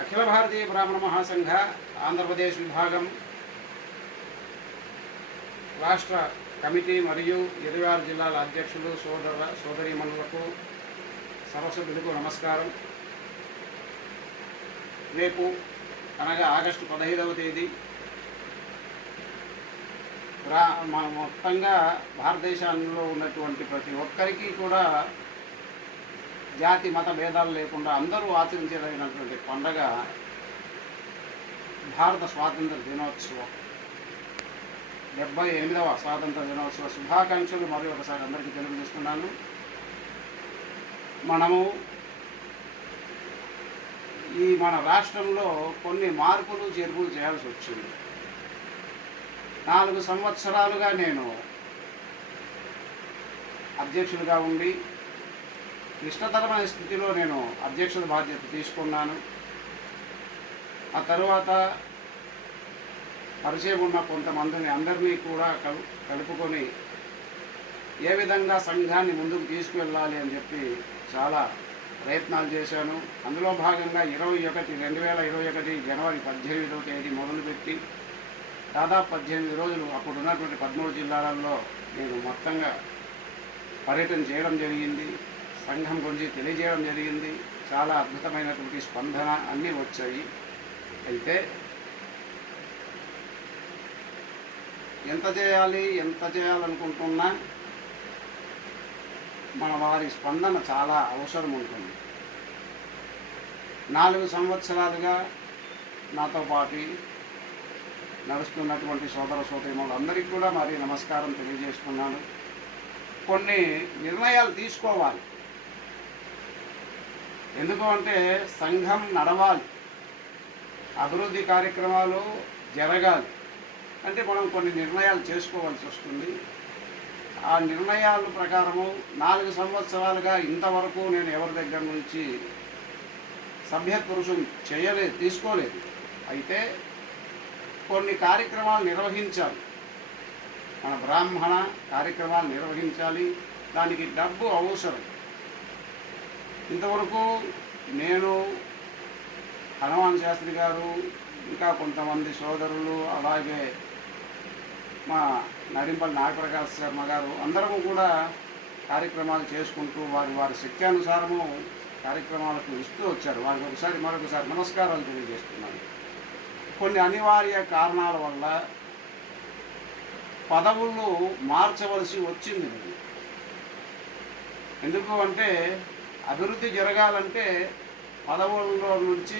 అఖిల భారతీయ బ్రాహ్మణ మహాసంఘ ఆంధ్రప్రదేశ్ విభాగం రాష్ట్ర కమిటీ మరియు 26 జిల్లాల అధ్యక్షులు సోదరీమణులకు సరస్వతులకు నమస్కారం. రేపు అనగా ఆగస్టు 15వ తేదీ మొత్తంగా భారతదేశంలో ఉన్నటువంటి ప్రతి ఒక్కరికి కూడా జాతి మత భేదాలు లేకుండా అందరూ ఆచరించదగినటువంటి పండగ భారత స్వాతంత్ర దినోత్సవం. 78వ స్వాతంత్ర దినోత్సవ శుభాకాంక్షలు మరి ఒకసారి అందరికీ తెలియజేస్తున్నాను. మనము మన రాష్ట్రంలో కొన్ని మార్పులు చేర్పులు చేయాల్సి వచ్చింది. 4 సంవత్సరాలుగా నేను అధ్యక్షుడిగా ఉండి క్లిష్టతరమైన స్థితిలో నేను అధ్యక్షుడి బాధ్యత తీసుకున్నాను. ఆ తరువాత పరిచయం ఉన్న కొంతమందిని అందరినీ కూడా కలుపుకొని ఏ విధంగా సంఘాన్ని ముందుకు తీసుకువెళ్ళాలి అని చెప్పి చాలా ప్రయత్నాలు చేశాను. అందులో భాగంగా 2021 జనవరి 18వ తేదీ మొదలుపెట్టి దాదాపు 18 రోజులు అప్పుడు ఉన్నటువంటి 13 జిల్లాలలో నేను మొత్తంగా పర్యటన చేయడం జరిగింది. సంఘం గురించి తెలియజేయడం జరిగింది. చాలా అద్భుతమైనటువంటి స్పందన అన్నీ వచ్చాయి. అయితే ఎంత చేయాలనుకుంటున్నా మన వారి స్పందన చాలా అవసరం ఉంటుంది. 4 సంవత్సరాలుగా నాతో పాటు నడుస్తున్నటువంటి సోదరీమణులు అందరికీ కూడా మరి నమస్కారం తెలియజేస్తున్నాను. కొన్ని నిర్ణయాలు తీసుకోవాలి. ఎందుకు అంటే సంఘం నడవాలి, అభివృద్ధి కార్యక్రమాలు జరగాలి అంటే మనం కొన్ని నిర్ణయాలు చేసుకోవాల్సి వస్తుంది. ఆ నిర్ణయాల ప్రకారము 4 సంవత్సరాలుగా ఇంతవరకు నేను ఎవరి దగ్గర నుంచి సభ్యత్వ రుసుము తీసుకోలేదు. అయితే కొన్ని కార్యక్రమాలు నిర్వహించాలి, మన బ్రాహ్మణ కార్యక్రమాలు నిర్వహించాలి. దానికి డబ్బు అవసరం. ఇంతవరకు నేను, హనుమాన్ శాస్త్రి గారు, ఇంకా కొంతమంది సోదరులు, అలాగే మా నడింపల్లి నాగప్రకాశ్ శర్మ గారు అందరము కూడా కార్యక్రమాలు చేసుకుంటూ వారి శక్త్యానుసారము కార్యక్రమాలకు ఇస్తూ వచ్చారు. వారికి మరొకసారి నమస్కారాలు తెలియజేస్తున్నాను. కొన్ని అనివార్య కారణాల వల్ల పదవులు మార్చవలసి వచ్చింది. ఎందుకు అంటే అభివృద్ధి జరగాలంటే పదవుల్లో నుంచి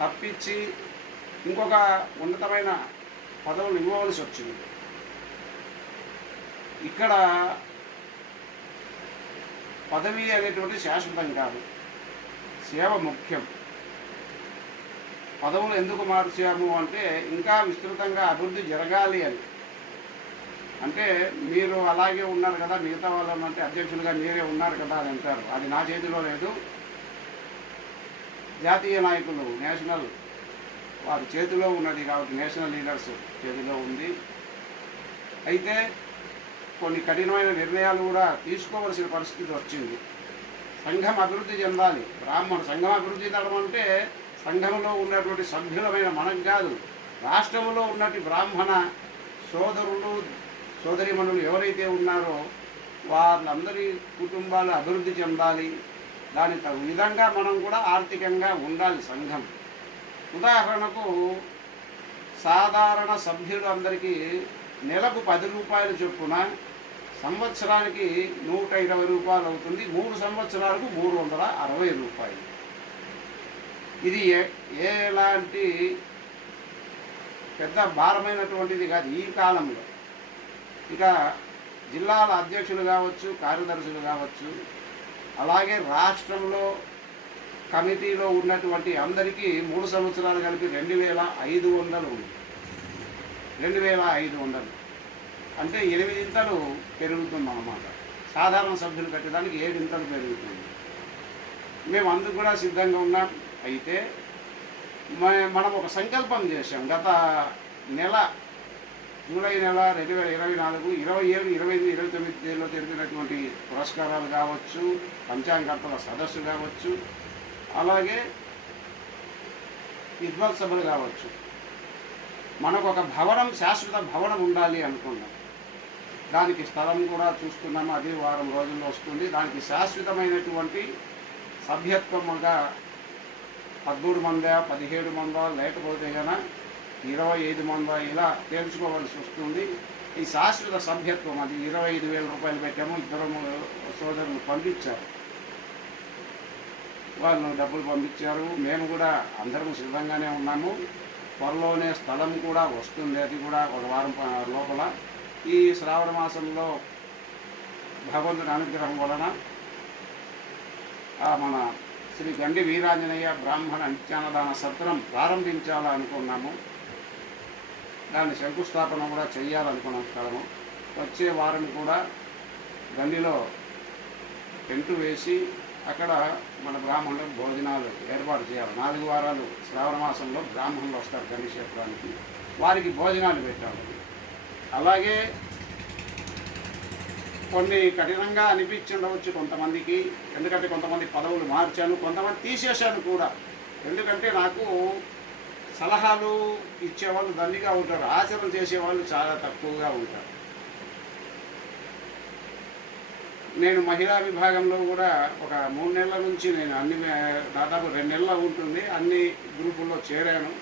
తప్పించి ఇంకొక ఉన్నతమైన పదవులు ఇవ్వవలసి వచ్చింది. ఇక్కడ పదవి అనేటువంటి శాశ్వతం కాదు, సేవ ముఖ్యం. పదవులు ఎందుకు మార్చాము అంటే ఇంకా విస్తృతంగా అభివృద్ధి జరగాలి అని. అంటే మీరు అలాగే ఉన్నారు కదా, మిగతా వాళ్ళు అంటే అధ్యక్షులుగా మీరే ఉన్నారు కదా అని అంటారు. అది నా చేతిలో లేదు. జాతీయ నాయకులు నేషనల్ వారి చేతిలో ఉన్నది కాబట్టి నేషనల్ లీడర్స్ చేతిలో ఉంది. అయితే కొన్ని కఠినమైన నిర్ణయాలు కూడా తీసుకోవలసిన పరిస్థితి వచ్చింది. సంఘం అభివృద్ధి చెందాలి. సంఘం అభివృద్ధి చెందడం అంటే సంఘంలో ఉన్నటువంటి సభ్యులమైన మనకు కాదు, రాష్ట్రంలో ఉన్నటువంటి బ్రాహ్మణ సోదరీమణులు ఎవరైతే ఉన్నారో వాళ్ళందరి కుటుంబాలు అభివృద్ధి చెందాలి. దాని తగు విధంగా మనం కూడా ఆర్థికంగా ఉండాలి సంఘం. ఉదాహరణకు సాధారణ సభ్యులు అందరికీ నెలకు 10 రూపాయలు చొప్పున సంవత్సరానికి 120 రూపాయలు అవుతుంది. 3 సంవత్సరాలకు 360 రూపాయలు. ఇది ఎలాంటి పెద్ద భారమైనటువంటిది కాదు ఈ కాలంలో. ఇక జిల్లాల అధ్యక్షులు కావచ్చు, కార్యదర్శులు కావచ్చు, అలాగే రాష్ట్రంలో కమిటీలో ఉన్నటువంటి అందరికీ 3 సంవత్సరాలు కలిపి 2500 ఉంది. 2500 అంటే 8 ఇంతలు పెరుగుతుంది అన్నమాట. సాధారణ సభ్యులు కట్టడానికి 7 ఇంతలు పెరుగుతుంది. మేము అందుకు కూడా సిద్ధంగా ఉన్నాం. అయితే మనం ఒక సంకల్పం చేశాం. గత నెల జూలై నెల 2024, 27, 28, 29 తేదీలో జరిగినటువంటి పురస్కారాలు కావచ్చు, పంచాంగకర్తల సదస్సు కావచ్చు, అలాగే విధ్వంసములు కావచ్చు. మనకు ఒక భవనం, శాశ్వత భవనం ఉండాలి అనుకున్నాం. దానికి స్థలం కూడా చూస్తున్నాము, అది వారం రోజుల్లో వస్తుంది. దానికి శాశ్వతమైనటువంటి సభ్యత్వముగా 13 మందా 17 మందా లేకపోతే కనుక 25 మందా ఇలా తేల్చుకోవాల్సి వస్తుంది. ఈ శాశ్వత సభ్యత్వం అది 25,000 రూపాయలు పెట్టాము. ఇద్దరు సోదరులు పంపించారు, వాళ్ళు డబ్బులు పంపించారు. మేము కూడా అందరం సిద్ధంగానే ఉన్నాము. త్వరలోనే స్థలం కూడా వస్తుంది, అది కూడా ఒక వారం లోపల. ఈ శ్రావణ మాసంలో భగవంతుని అనుగ్రహం వలన మన శ్రీ గండి వీరాంజనేయ బ్రాహ్మణ నిత్యాన్నదాన సత్రం ప్రారంభించాలనుకున్నాము. దాన్ని శంకుస్థాపన కూడా చేయాలనుకున్నాం స్థలము. వచ్చే వారం కూడా గండిలో టెంటు వేసి అక్కడ మన బ్రాహ్మణులకు భోజనాలు ఏర్పాటు చేయాలి. 4 వారాలు శ్రావణ మాసంలో బ్రాహ్మణులు వస్తారు గండి క్షేత్రానికి, వారికి భోజనాలు పెట్టాలి. అలాగే కొన్ని కఠినంగా అనిపించవచ్చు కొంతమందికి, ఎందుకంటే కొంతమంది పదవులు మార్చాను, కొంతమంది తీసేశాను కూడా. ఎందుకంటే నాకు సలహాలు ఇచ్చేవాళ్ళు దండిగా ఉంటారు, ఆచరణ చేసేవాళ్ళు చాలా తక్కువగా ఉంటారు. నేను మహిళా విభాగంలో కూడా ఒక 3 నెలల నుంచి నేను దాదాపు 2 నెలలు ఉంటుంది అన్ని గ్రూపుల్లో చేరాను.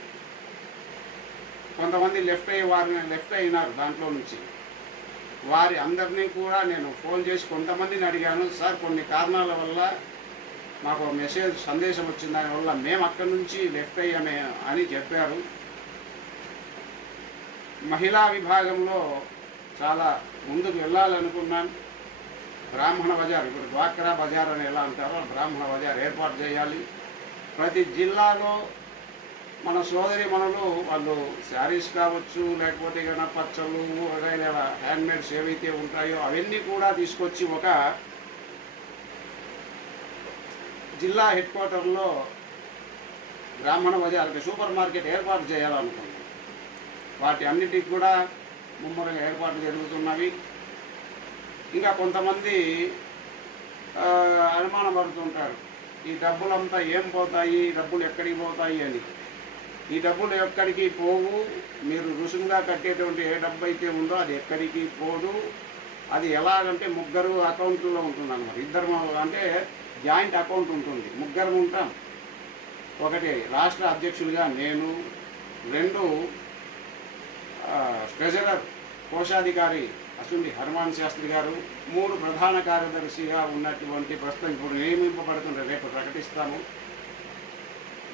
కొంతమంది లెఫ్ట్ అయినారు దాంట్లో నుంచి. వారి అందరినీ కూడా నేను ఫోన్ చేసి కొంతమందిని అడిగాను, సార్ కొన్ని కారణాల వల్ల మాకు సందేశం వచ్చింది, దానివల్ల మేము అక్కడి నుంచి లెఫ్ట్ అయ్యామే అని చెప్పారు. మహిళా విభాగంలో చాలా ముందుకు వెళ్ళాలనుకున్నాను. బ్రాహ్మణ బజార్, ఇప్పుడు డ్వాక్రా బజార్ అని ఎలా అంటారో బ్రాహ్మణ బజార్ ఏర్పాటు చేయాలి. ప్రతి జిల్లాలో మన సోదరి మనలు వాళ్ళు శారీస్ కావచ్చు, లేకపోతే ఏమైనా పచ్చళ్ళు వగైరా హ్యాండ్మేడ్స్ ఏవైతే ఉంటాయో అవన్నీ కూడా తీసుకొచ్చి ఒక జిల్లా హెడ్ క్వార్టర్లో బ్రాహ్మణ బజార్కి సూపర్ మార్కెట్ ఏర్పాటు చేయాలనుకున్నాం. వాటి అన్నిటికి కూడా ముమ్మరంగా ఏర్పాట్లు జరుగుతున్నవి. ఇంకా కొంతమంది అనుమానపడుతుంటారు, ఈ డబ్బులంతా ఏం పోతాయి, డబ్బులు ఎక్కడికి పోతాయి అని. ఈ డబ్బులు ఎక్కడికి పోవు, మీరు రుసుముగా కట్టేటువంటి ఏ డబ్బు అయితే ఉందో అది ఎక్కడికి పోదు. అది ఎలాగంటే 3 అకౌంట్లో ఉంటుంది అన్నమాట. 2 అంటే జాయింట్ అకౌంట్ ఉంటుంది, 3 ఉంటాం. ఒకటి రాష్ట్ర అధ్యక్షులుగా నేను, 2 ట్రెజరర్ కోశాధికారి అసుండి హనుమాన్ శాస్త్రి గారు, 3 ప్రధాన కార్యదర్శిగా ఉన్నటువంటి ప్రస్తుతం ఇప్పుడు నియమింపబడుతుంటే రేపు ప్రకటిస్తాము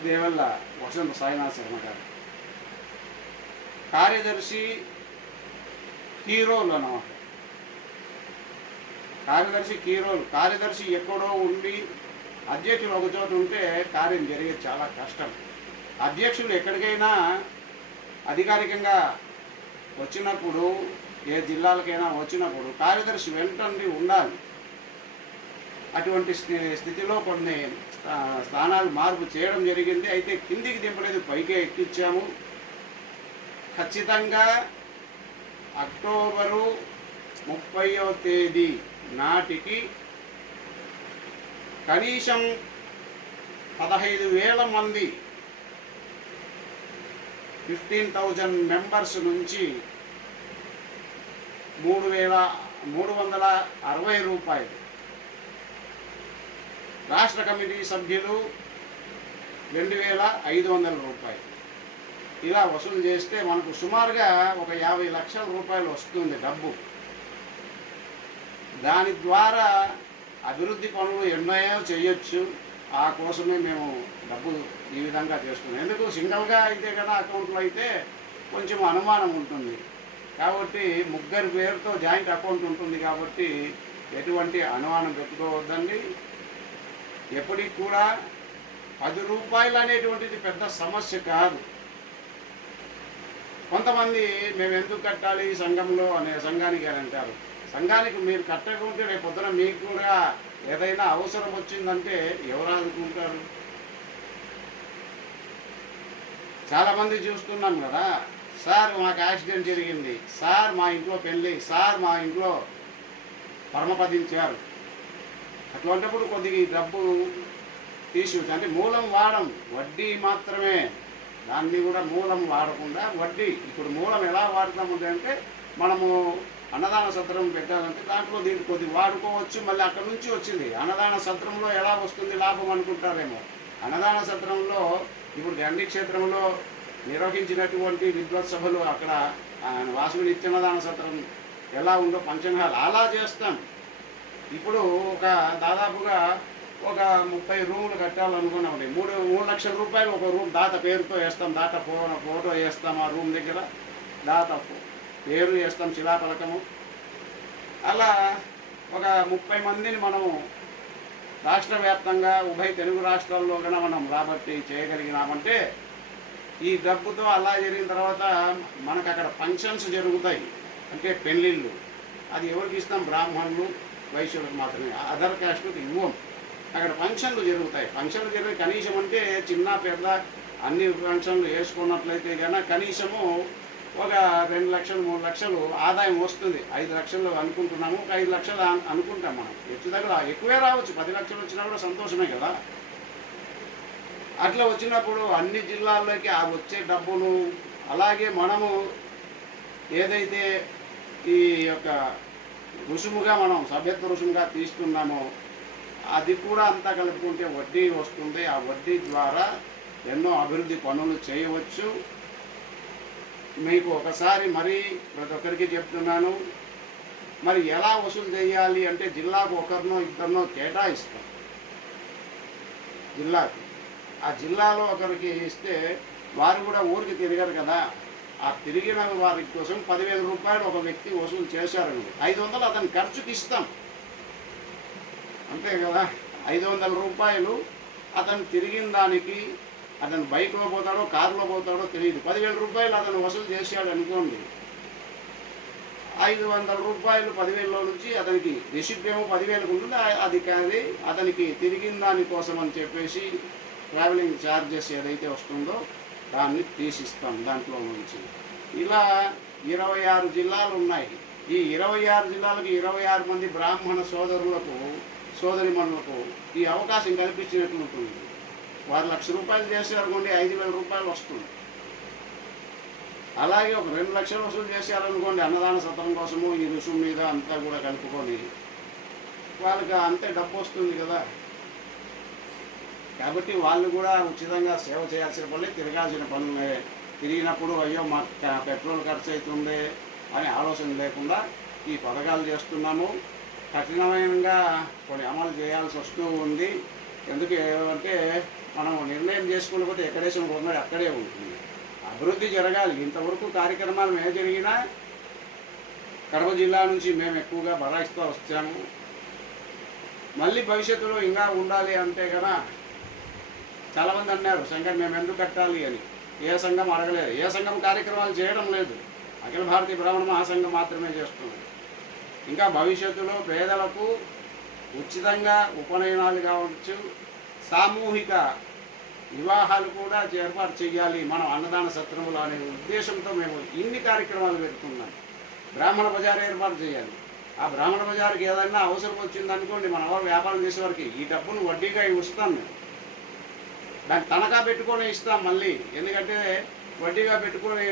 దేవల్ల వసంత సాయినాథ్ శర్మ గారు. కార్యదర్శి హీరోలు అన్నమాట. కార్యదర్శి ఎక్కడో ఉండి అధ్యక్షులు ఒక చోట ఉంటే కార్యం జరిగేది చాలా కష్టం. అధ్యక్షులు ఎక్కడికైనా అధికారికంగా వచ్చినప్పుడు, ఏ జిల్లాలకైనా వచ్చినప్పుడు కార్యదర్శి వెంటనే ఉండాలి. అటువంటి స్థితిలో కొన్ని స్థానాలు మార్పు చేయడం జరిగింది. అయితే కిందికి దింపలేదు, పైకే ఎక్కించాము. ఖచ్చితంగా అక్టోబరు 30వ తేదీ నాటికి కనీసం 15,000 మంది 15,000 మెంబర్స్ నుంచి 3,360 రూపాయలు, రాష్ట్ర కమిటీ సభ్యులు 2,500 రూపాయలు ఇలా వసూలు చేస్తే మనకు సుమారుగా ఒక 50 లక్షల రూపాయలు వస్తుంది డబ్బు. దాని ద్వారా అభివృద్ధి పనులు ఎన్నో చేయొచ్చు. ఆ కోసమే మేము డబ్బులు ఈ విధంగా చేస్తున్నాం. ఎందుకు సింగిల్గా అయితే కదా అకౌంట్లో అయితే కొంచెం అనుమానం ఉంటుంది. కాబట్టి 3 పేరుతో జాయింట్ అకౌంట్ ఉంటుంది కాబట్టి ఎటువంటి అనుమానం పెట్టుకోవద్దండి. ఎప్పటికి కూడా 10 రూపాయలు అనేటువంటిది పెద్ద సమస్య కాదు. కొంతమంది మేము ఎందుకు కట్టాలి సంఘంలో అనే సంఘానికి అని అంటారు. సంఘానికి మీరు కట్టకుంటే రేపు పొద్దున మీకు కూడా ఏదైనా అవసరం వచ్చిందంటే ఎవరు ఆదుకుంటారు? చాలామంది చూస్తున్నాం కదా, సార్ మాకు యాక్సిడెంట్ జరిగింది, సార్ మా ఇంట్లో పెళ్ళి, సార్ మా ఇంట్లో పరమపదించారు. అటువంటిప్పుడు కొద్దిగా డబ్బు తీసి అంటే మూలం వాడం, వడ్డీ మాత్రమే దాన్ని కూడా మూలం వాడకుండా వడ్డీ. ఇప్పుడు మూలం ఎలా వాడతామంటే మనము అన్నదాన సత్రం పెట్టాలంటే దాంట్లో దీన్ని కొద్ది వాడుకోవచ్చు. మళ్ళీ అక్కడ నుంచి వచ్చింది అన్నదాన సత్రంలో ఎలా వస్తుంది లాభం అనుకుంటారేమో. అన్నదాన సత్రంలో ఇప్పుడు గండి క్షేత్రంలో నిర్వహించినటువంటి విద్వత్ సభలు అక్కడ వాసవి నిత్యాన్నదాన సత్రం ఎలా ఉందో ఫంక్షన్ హాల్ అలా చేస్తాం. ఇప్పుడు ఒక దాదాపుగా ఒక 30 రూములు కట్టాలనుకున్నామండి. 3 లక్షల రూపాయలు ఒక రూమ్ దాత పేరుతో వేస్తాం. దాత ఫోటో వేస్తాం, ఆ రూమ్ దగ్గర దాత పేరు వేస్తాం, శిలాఫలకము. అలా ఒక 30 మందిని మనము రాష్ట్ర వ్యాప్తంగా ఉభయ తెలుగు రాష్ట్రాల్లో కూడా మనం రాబట్టి చేయగలిగినామంటే ఈ డబ్బుతో అలా జరిగిన తర్వాత మనకు అక్కడ ఫంక్షన్స్ జరుగుతాయి. అంటే పెళ్ళిళ్ళు, అది ఎవరికి ఇస్తాం? బ్రాహ్మణులు వైశ్యులకు మాత్రమే, అదర్ క్యాస్ట్కి ఇవ్వం. అక్కడ ఫంక్షన్లు జరుగుతాయి. ఫంక్షన్లు జరిగే కనీసం అంటే చిన్న పెద్ద అన్ని ఫంక్షన్లు వేసుకున్నట్లయితే కనుక కనీసము ఒక 2 లక్షలు 3 లక్షలు ఆదాయం వస్తుంది. 5 లక్షలు అనుకుంటున్నాము, ఒక 5 లక్షలు అనుకుంటాం మనం. హెచ్చు దగ్గర ఎక్కువే రావచ్చు, 10 లక్షలు వచ్చినా కూడా సంతోషమే కదా. అట్లా వచ్చినప్పుడు అన్ని జిల్లాల్లోకి ఆ వచ్చే డబ్బులు, అలాగే మనము ఏదైతే ఈ యొక్క రుసుముగా మనం సభ్యత్వ రుసుముగా తీసుకున్నామో అది కూడా అంతా కలుపుకుంటే వడ్డీ వస్తుంది. ఆ వడ్డీ ద్వారా ఎన్నో అభివృద్ధి పనులు చేయవచ్చు. మీకు ఒకసారి మరీ ప్రతి ఒక్కరికి చెప్తున్నాను, మరి ఎలా వసూలు చేయాలి అంటే జిల్లాకు ఒకరినో ఇద్దరినో కేటాయిస్తాం. జిల్లాకు ఆ జిల్లాలో ఒకరికి ఇస్తే వారు కూడా ఊరికి తిరగరు కదా. ఆ తిరిగిన వారి కోసం 10,000 రూపాయలు ఒక వ్యక్తి వసూలు చేశారు. 500 అతని ఖర్చుకి ఇస్తాం, అంతే కదా. 500 రూపాయలు అతను తిరిగిన దానికి, అతను బైక్లో పోతాడో కారులో పోతాడో తెలియదు, 10,000 రూపాయలు అతను వసూలు చేశాడు అనుకోండి. 500 రూపాయలు 10,000లో నుంచి అతనికి రిసిప్ట్ ఏమో 10,000కు ఉంటుంది. అది కాదు, అతనికి తిరిగిన దానికోసం అని చెప్పేసి ట్రావెలింగ్ ఛార్జెస్ ఏదైతే వస్తుందో దాన్ని తీసిస్తాం దాంట్లో నుంచి. ఇలా 26 జిల్లాలు ఉన్నాయి. ఈ 26 జిల్లాలకు 26 మంది బ్రాహ్మణ సోదరులకు సోదరిమణులకు ఈ అవకాశం కల్పించినట్లు ఉంటుంది. వారు 1,00,000 రూపాయలు చేశారనుకోండి, 5,000 రూపాయలు వస్తుంది. అలాగే ఒక 2 లక్షలు వసూలు చేశారనుకోండి అన్నదాన సత్రం కోసము, ఈ రుసుము మీద అంతా కూడా కలుపుకొని వాళ్ళకి అంతే డబ్బు వస్తుంది కదా. కాబట్టి వాళ్ళు కూడా ఉచితంగా సేవ చేయాల్సిన పనులే, తిరగాల్సిన పనులే. తిరిగినప్పుడు అయ్యో మాకు పెట్రోల్ ఖర్చు అవుతుంది అని ఆలోచన లేకుండా ఈ పథకాలు చేస్తున్నాము. కఠినమైనగా కొన్ని అమలు చేయాల్సి వస్తూ ఉంది. ఎందుకు అంటే మనం నిర్ణయం చేసుకోకపోతే ఎక్కడేసిన ఉన్నది అక్కడే ఉంటుంది. అభివృద్ధి జరగాలి. ఇంతవరకు కార్యక్రమాలు మేము జరిగినా కడప జిల్లా నుంచి మేము ఎక్కువగా బరాయిస్తూ వచ్చాము. మళ్ళీ భవిష్యత్తులో ఇంకా ఉండాలి అంటే కదా. చాలామంది అన్నారు సంఘం మేము ఎందుకు కట్టాలి అని. ఏ సంఘం అడగలేదు, ఏ సంఘం కార్యక్రమాలు చేయడం లేదు. అఖిల భారతీయ బ్రాహ్మణ మహాసంఘం మాత్రమే చేస్తుంది. ఇంకా భవిష్యత్తులో పేదలకు ఉచితంగా ఉపనయనాలు కావచ్చు, సామూహిక వివాహాలు కూడా ఏర్పాటు చేయాలి మనం అన్నదాన సత్రములు అనే ఉద్దేశంతో మేము ఇన్ని కార్యక్రమాలు పెడుతున్నాం. బ్రాహ్మణ బజార్ ఏర్పాటు చేయాలి. ఆ బ్రాహ్మణ బజార్కి ఏదైనా అవసరం వచ్చిందనుకోండి, మన ఎవరు వ్యాపారం చేసేవారికి ఈ డబ్బును వడ్డీగా ఇస్తాం. మేము దాన్ని తనఖా పెట్టుకొని ఇస్తాం మళ్ళీ. ఎందుకంటే వడ్డీగా పెట్టుకొని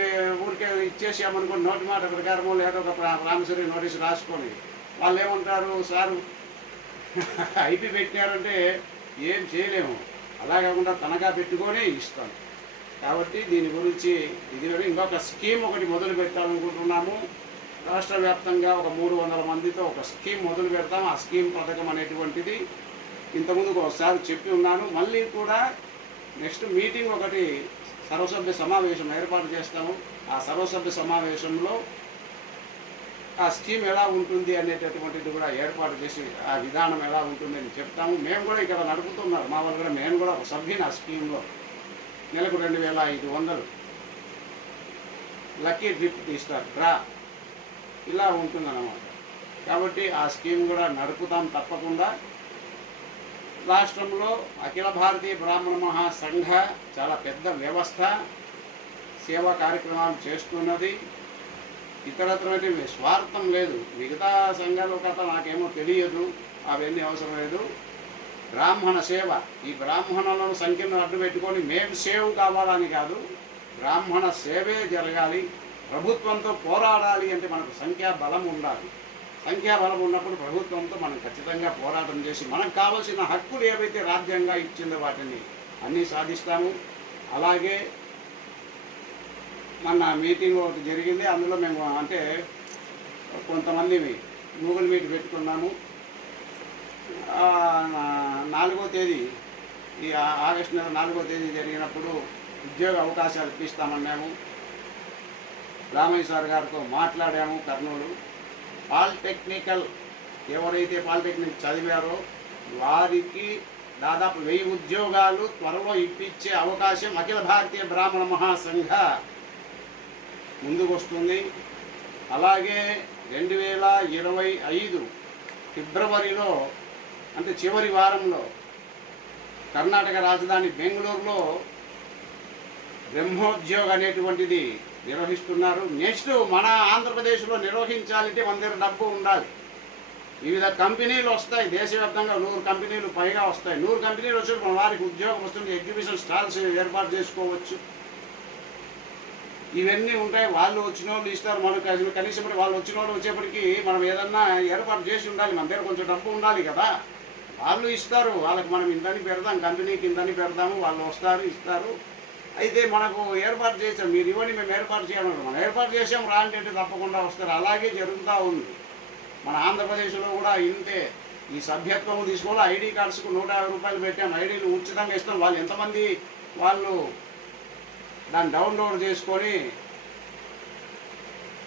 ఊరికే ఇచ్చేసామనుకోండి, నోటి మాట ప్రకారమో లేదా ఒక ప్రామిసరీ నోటీస్ రాసుకొని వాళ్ళు ఏమంటారు, సారు ఐపీ పెట్టినారంటే ఏం చేయలేము. అలా కాకుండా తనఖా పెట్టుకొని ఇస్తాం. కాబట్టి దీని గురించి ఇది ఇంకొక స్కీమ్ ఒకటి మొదలు పెట్టాలనుకుంటున్నాము. రాష్ట్ర వ్యాప్తంగా ఒక 300 మందితో ఒక స్కీమ్ మొదలు పెడతాం. ఆ స్కీమ్ పథకం అనేటువంటిది ఇంతకుముందు ఒకసారి చెప్పి ఉన్నాను. మళ్ళీ కూడా నెక్స్ట్ మీటింగ్ ఒకటి సర్వసభ్య సమావేశం ఏర్పాటు చేస్తాము. ఆ సర్వసభ్య సమావేశంలో ఆ స్కీమ్ ఎలా ఉంటుంది అనేటటువంటిది కూడా ఏర్పాటు చేసి ఆ విధానం ఎలా ఉంటుంది అని చెప్తాము. మేము కూడా ఇక్కడ నడుపుతున్నారు మా వాళ్ళు కూడా. నేను కూడా ఒక సభ్యుని ఆ స్కీమ్లో. నెలకు 2,500 లక్కీ డ్రిప్ తీస్తారు, డ్రా ఇలా ఉంటుందన్నమాట. కాబట్టి ఆ స్కీమ్ కూడా నడుపుతాం తప్పకుండా. రాష్ట్రంలో అఖిల భారతీయ బ్రాహ్మణ మహాసంఘ చాలా పెద్ద వ్యవస్థ, సేవా కార్యక్రమాలు చేస్తున్నది. ఇతరత్రమైన స్వార్థం లేదు. మిగతా సంఘాల కథ నాకేమో తెలియదు, అవన్నీ అవసరం లేదు. బ్రాహ్మణ సేవ, ఈ బ్రాహ్మణులను సంఖ్యను అడ్డు పెట్టుకొని మేము సేవ్ కావాలని కాదు, బ్రాహ్మణ సేవే జరగాలి. ప్రభుత్వంతో పోరాడాలి అంటే మనకు సంఖ్యాబలం ఉండాలి. సంఖ్యాబలం ఉన్నప్పుడు ప్రభుత్వంతో మనం ఖచ్చితంగా పోరాటం చేసి మనకు కావాల్సిన హక్కులు ఏవైతే రాజ్యాంగం ఇచ్చిందో వాటిని అన్నీ సాధిస్తాము. అలాగే మొన్న మీటింగ్ ఒకటి జరిగింది. అందులో మేము అంటే కొంతమంది గూగుల్ మీట్ పెట్టుకున్నాము. 4వ తేదీ ఈ ఆగస్టు నెల 4వ తేదీ జరిగినప్పుడు ఉద్యోగ అవకాశాలు ఇప్పిస్తామన్నాము. రామయ్య సార్ గారితో మాట్లాడాము. కర్నూలు పాలిటెక్నికల్ ఎవరైతే పాలిటెక్నిక్ చదివారో వారికి దాదాపు 1000 ఉద్యోగాలు త్వరలో ఇప్పించే అవకాశం అఖిల భారతీయ బ్రాహ్మణ మహాసంఘ ముందుకు వస్తుంది. అలాగే 2025 ఫిబ్రవరిలో అంటే చివరి వారంలో కర్ణాటక రాజధాని బెంగళూరులో బ్రహ్మోద్యోగ అనేటువంటిది నిర్వహిస్తున్నారు. నెక్స్ట్ మన ఆంధ్రప్రదేశ్లో నిర్వహించాలంటే మన దగ్గర డబ్బు ఉండాలి. వివిధ కంపెనీలు వస్తాయి, దేశవ్యాప్తంగా 100 కంపెనీలు పైగా వస్తాయి. 100 కంపెనీలు వచ్చి మన వారికి ఉద్యోగం వస్తుంది. ఎగ్జిబిషన్ స్టాల్స్ ఏర్పాటు చేసుకోవచ్చు. ఇవన్నీ ఉంటాయి. వాళ్ళు వచ్చిన వాళ్ళు ఇస్తారు మనకు. కనీసం వాళ్ళు వచ్చిన వాళ్ళు వచ్చేప్పటికి మనం ఏదన్నా ఏర్పాటు చేసి ఉండాలి. మన దగ్గర కొంచెం డబ్బు ఉండాలి కదా. వాళ్ళు ఇస్తారు, వాళ్ళకి మనం ఇంతని పెడదాం, కంపెనీకి ఇంతని పెడదాము, వాళ్ళు వస్తారు ఇస్తారు. అయితే మనకు ఏర్పాటు చేసాం, మీరు ఇవ్వండి మేము ఏర్పాటు చేయమన్నారు. మనం ఏర్పాటు చేసాం, రాంటి తప్పకుండా వస్తారు. అలాగే జరుగుతూ ఉంది. మన ఆంధ్రప్రదేశ్లో కూడా ఇంతే. ఈ సభ్యత్వం తీసుకోవాలి. ఐడి కార్డ్స్కు 150 రూపాయలు పెట్టాం. ఐడీలు ఉచితంగా ఇస్తాం. వాళ్ళు ఎంతమంది వాళ్ళు దాన్ని డౌన్లోడ్ చేసుకొని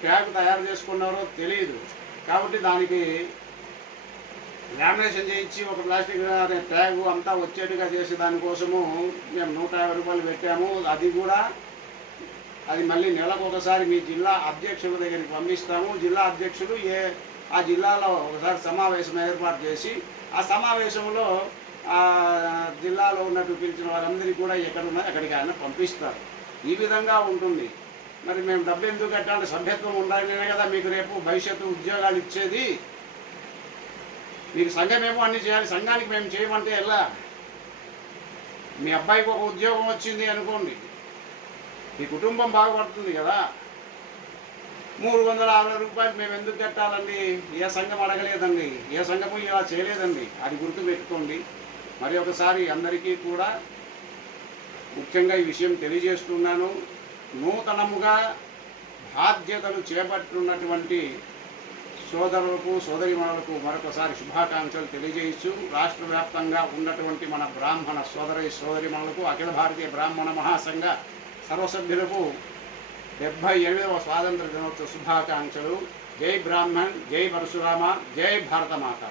ట్యాగ్ తయారు చేసుకున్నారో తెలియదు. కాబట్టి దానికి లామినేషన్ చేయించి ఒక ప్లాస్టిక్ ట్యాగ్ అంతా వచ్చేట్టుగా చేసి దానికోసము మేము 150 రూపాయలు పెట్టాము. అది మళ్ళీ నెలకు ఒకసారి మీ జిల్లా అధ్యక్షుల దగ్గరికి పంపిస్తాము. జిల్లా అధ్యక్షులు ఆ జిల్లాలో ఒకసారి సమావేశం ఏర్పాటు చేసి ఆ సమావేశంలో జిల్లాలో ఉన్నట్టు పిలిచిన వారందరికీ కూడా ఎక్కడున్నా అక్కడికి ఆయన పంపిస్తారు. ఈ విధంగా ఉంటుంది. మరి మేము డబ్బు ఎందుకు కట్టాలి? సభ్యత్వం ఉండాలనే కదా మీకు రేపు భవిష్యత్తు ఉద్యోగాలు ఇచ్చేది. మీకు సంఘమేమో అన్నీ చేయాలి. సంఘానికి మేము చేయమంటే ఎలా? మీ అబ్బాయికి ఒక ఉద్యోగం వచ్చింది అనుకోండి, మీ కుటుంబం బాగుపడుతుంది కదా. 360 రూపాయలు మేము ఎందుకు కట్టాలండి? ఏ సంఘం అడగలేదండి, ఏ సంఘము ఇలా చేయలేదండి. అది గుర్తుపెట్టుకోండి. మరి ఒకసారి అందరికీ కూడా ముఖ్యంగా ఈ విషయం తెలియజేస్తున్నాను. నూతనముగా బాధ్యతలు చేపట్టున్నటువంటి సోదరులకు సోదరిమణులకు మరొకసారి శుభాకాంక్షలు తెలియజేయచ్చు. రాష్ట్ర వ్యాప్తంగా ఉన్నటువంటి మన బ్రాహ్మణ సోదరిమణులకు అఖిల భారతీయ బ్రాహ్మణ మహాసంఘ సర్వసభ్యులకు 78వ స్వాతంత్ర దినోత్సవ శుభాకాంక్షలు. జై బ్రాహ్మణ్, జై పరశురామ, జై భారతమాత.